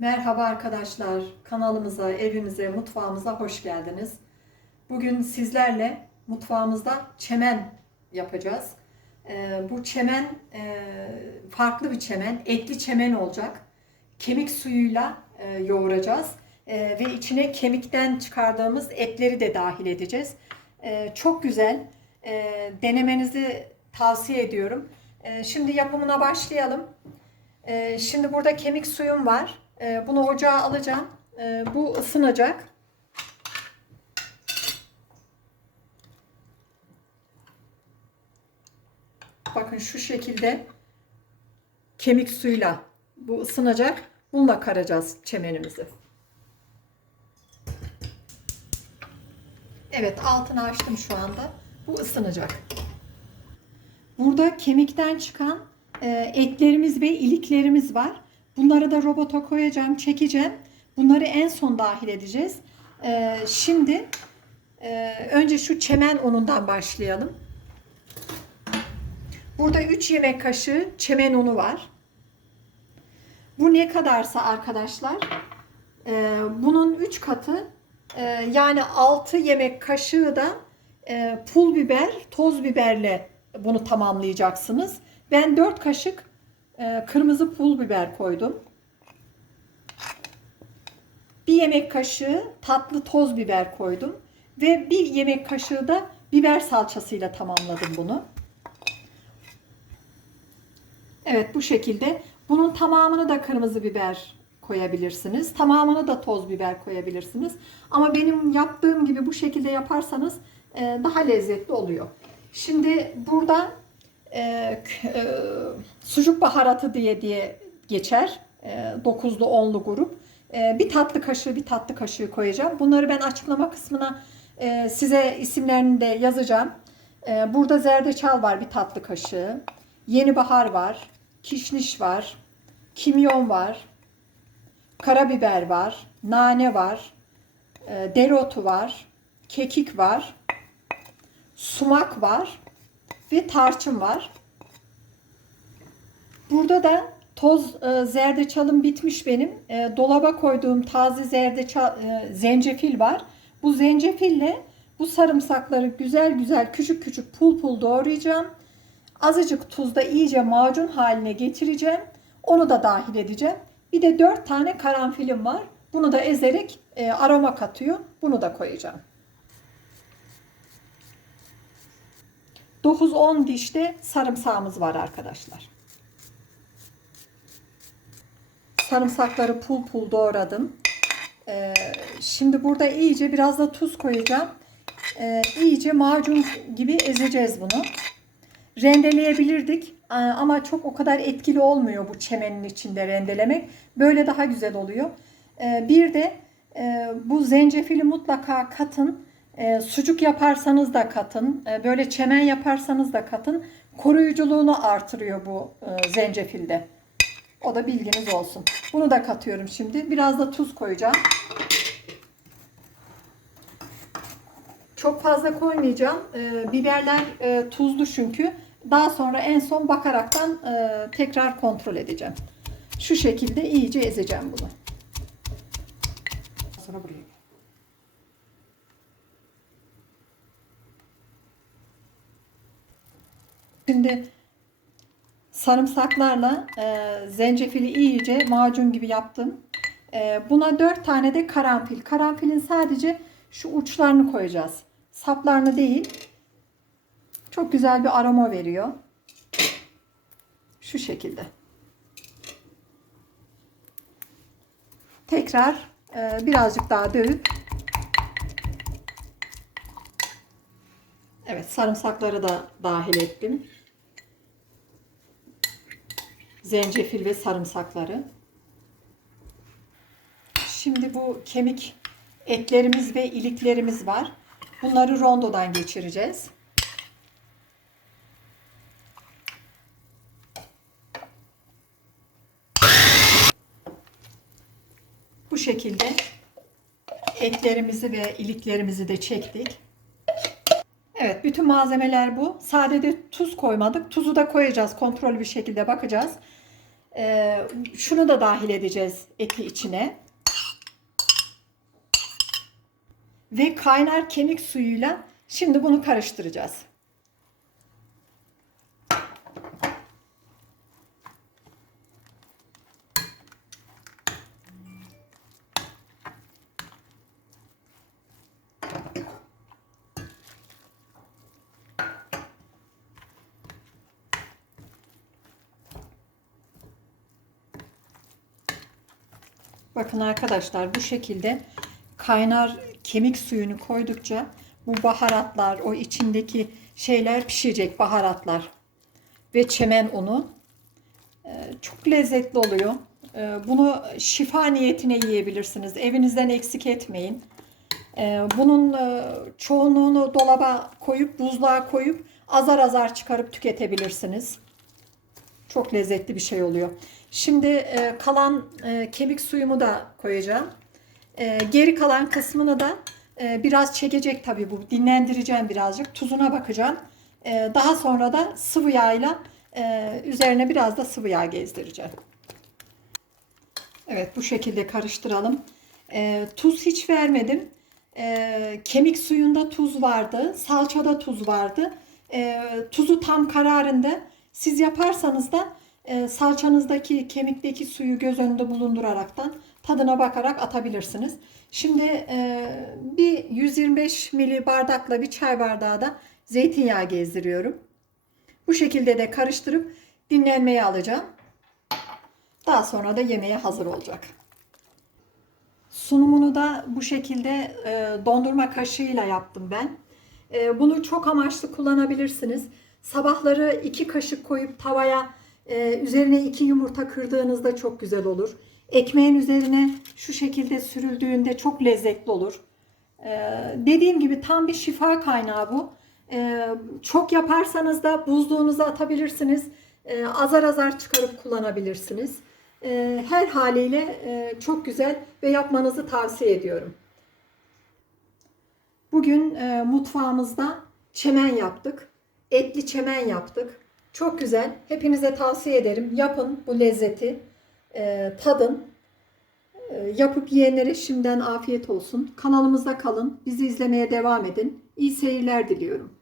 Merhaba arkadaşlar. Kanalımıza, evimize, mutfağımıza hoş geldiniz. Bugün sizlerle mutfağımızda çemen yapacağız. Ee, bu çemen e, farklı bir çemen, etli çemen olacak. Kemik suyuyla e, yoğuracağız E, ve içine kemikten çıkardığımız etleri de dahil edeceğiz. E, çok güzel. E, denemenizi tavsiye ediyorum. E, şimdi yapımına başlayalım. Ee, şimdi burada kemik suyum var. Ee, bunu ocağa alacağım. Ee, bu ısınacak. Bakın şu şekilde kemik suyla bu ısınacak. Bununla karacağız çemenimizi. Evet altını açtım şu anda. Bu ısınacak. Burada kemikten çıkan e, etlerimiz ve iliklerimiz var. Bunları da robota koyacağım, çekeceğim. Bunları en son dahil edeceğiz. E, şimdi e, önce şu çemen unundan başlayalım. Burada 3 yemek kaşığı çemen unu var. Bu ne kadarsa arkadaşlar e, bunun 3 katı e, yani 6 yemek kaşığı da e, pul biber, toz biberle bunu tamamlayacaksınız. Ben 4 kaşık e, kırmızı pul biber koydum. Bir yemek kaşığı tatlı toz biber koydum. Ve bir yemek kaşığı da biber salçasıyla tamamladım bunu. Evet bu şekilde. Bunun tamamını da kırmızı biber koyabilirsiniz. Tamamını da toz biber koyabilirsiniz. Ama benim yaptığım gibi bu şekilde yaparsanız e, daha lezzetli oluyor. Şimdi burada e, e, sucuk baharatı diye diye geçer. E, 9'lu 10'lu grup. E, bir tatlı kaşığı bir tatlı kaşığı koyacağım. Bunları ben açıklama kısmına e, size isimlerini de yazacağım. E, burada zerdeçal var bir tatlı kaşığı. Yeni bahar var. Kişniş var. Kimyon var. Karabiber var. Nane var. E, dereotu var. Kekik var. Sumak var ve tarçın var. Burada da toz e, zerdeçalım bitmiş benim. E, dolaba koyduğum taze zerdeçal e, zencefil var. Bu zencefille bu sarımsakları güzel güzel küçük küçük pul pul doğrayacağım. Azıcık tuzda iyice macun haline getireceğim. Onu da dahil edeceğim. Bir de 4 tane karanfilim var. Bunu da ezerek e, aroma katıyor. Bunu da koyacağım. 9-10 dişte sarımsağımız var arkadaşlar. Sarımsakları pul pul doğradım. Ee, şimdi burada iyice biraz da tuz koyacağım. Ee, iyice macun gibi ezeceğiz bunu. Rendeleyebilirdik Ee, ama çok o kadar etkili olmuyor bu çemenin içinde rendelemek. Böyle daha güzel oluyor. Ee, bir de e, bu zencefili mutlaka katın. E, sucuk yaparsanız da katın. E, böyle çemen yaparsanız da katın. Koruyuculuğunu artırıyor bu e, zencefilde. O da bilginiz olsun. Bunu da katıyorum şimdi. Biraz da tuz koyacağım. Çok fazla koymayacağım. E, biberler e, tuzlu çünkü. Daha sonra en son bakaraktan e, tekrar kontrol edeceğim. Şu şekilde iyice ezeceğim bunu. Sonra buraya Şimdi sarımsaklarla e, zencefili iyice macun gibi yaptım. E, buna 4 tane de karanfil. Karanfilin sadece şu uçlarını koyacağız. Saplarını değil. Çok güzel bir aroma veriyor. Şu şekilde. Tekrar e, birazcık daha dövüp Evet sarımsakları da dahil ettim. Zencefil ve sarımsakları. Şimdi bu kemik etlerimiz ve iliklerimiz var. Bunları rondodan geçireceğiz. Bu şekilde etlerimizi ve iliklerimizi de çektik. Evet bütün malzemeler bu. Sadece tuz koymadık. Tuzu da koyacağız. Kontrollü bir şekilde bakacağız. Ee, şunu da dahil edeceğiz eti içine. Ve kaynar kemik suyuyla şimdi bunu karıştıracağız. Bakın arkadaşlar bu şekilde kaynar kemik suyunu koydukça bu baharatlar, o içindeki şeyler pişecek baharatlar ve çemen unu Ee, çok lezzetli oluyor. Ee, Bunu şifa niyetine yiyebilirsiniz. Evinizden eksik etmeyin. Ee, Bunun e, çoğunluğunu dolaba koyup buzluğa koyup azar azar çıkarıp tüketebilirsiniz. Çok lezzetli bir şey oluyor. Şimdi e, kalan e, kemik suyumu da koyacağım. E, geri kalan kısmını da e, biraz çekecek tabii bu. Dinlendireceğim birazcık. Tuzuna bakacağım. E, daha sonra da sıvı yağıyla e, üzerine biraz da sıvı yağ gezdireceğim. Evet bu şekilde karıştıralım. E, tuz hiç vermedim. E, kemik suyunda tuz vardı. Salçada tuz vardı. E, tuzu tam kararında siz yaparsanız da e, salçanızdaki kemikteki suyu göz önünde bulunduraraktan tadına bakarak atabilirsiniz. Şimdi e, bir 125 mili bardakla bir çay bardağı da zeytinyağı gezdiriyorum. Bu şekilde de karıştırıp dinlenmeye alacağım. Daha sonra da yemeğe hazır olacak. Sunumunu da bu şekilde e, dondurma kaşığıyla yaptım ben. E, bunu çok amaçlı kullanabilirsiniz. Sabahları iki kaşık koyup tavaya e, üzerine iki yumurta kırdığınızda çok güzel olur. Ekmeğin üzerine şu şekilde sürüldüğünde çok lezzetli olur. E, dediğim gibi tam bir şifa kaynağı bu. E, çok yaparsanız da buzluğunuza atabilirsiniz. E, azar azar çıkarıp kullanabilirsiniz. E, her haliyle e, çok güzel ve yapmanızı tavsiye ediyorum. Bugün e, mutfağımızda çemen yaptık. Etli çemen yaptık. Çok güzel. Hepinize tavsiye ederim. Yapın bu lezzeti. e, tadın. E, yapıp yiyenlere şimdiden afiyet olsun. Kanalımızda kalın. Bizi izlemeye devam edin. İyi seyirler diliyorum.